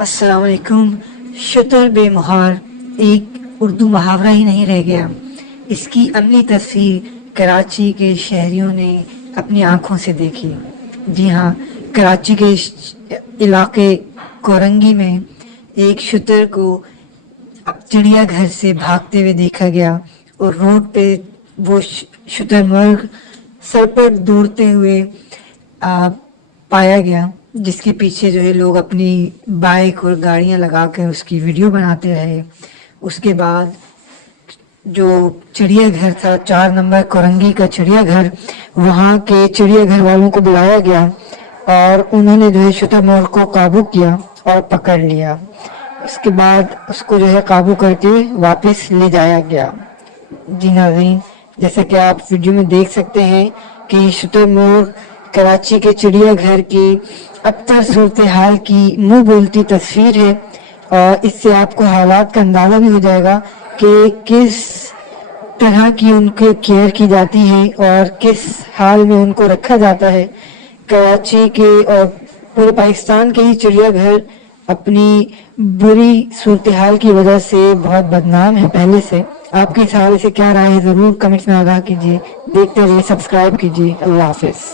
अस्सलाम वालेकुम। शतर बे मुहार एक उर्दू मुहावरा ही नहीं रह गया, इसकी अमली तस्वीर कराची के शहरियों ने अपनी आंखों से देखी। जी हाँ, कराची के इलाके कोरंगी में एक शतर को चिड़ियाघर से भागते हुए देखा गया और रोड पे वो शुतुरमुर्ग सर पर दौड़ते हुए पाया गया, जिसके पीछे जो है लोग अपनी बाइक और गाड़ियां लगा कर उसकी वीडियो बनाते रहे। उसके बाद जो चिड़ियाघर था 4 नंबर कोरंगी का चिड़ियाघर, वहाँ के चिड़ियाघर वालों को बुलाया गया और उन्होंने जो है शुतुरमुर्ग को काबू किया और पकड़ लिया। उसके बाद उसको जो है काबू करके वापस ले जाया गया। जी नाज़रीन, जैसा कि आप वीडियो में देख सकते हैं कि शुतुरमुर्ग कराची के चिड़ियाघर की अबतर सूरत हाल की मुंह बोलती तस्वीर है और इससे आपको हालात का अंदाज़ा भी हो जाएगा कि किस तरह की उनकी केयर की जाती है और किस हाल में उनको रखा जाता है। कराची के और पूरे पाकिस्तान के ही चिड़ियाघर अपनी बुरी सूरत हाल की वजह से बहुत बदनाम है पहले से। आपके इस हवाले से क्या राय है, ज़रूर कमेंट्स में आगाह कीजिए। देखते रहिए, सब्सक्राइब कीजिए। अल्लाह हाफिज़।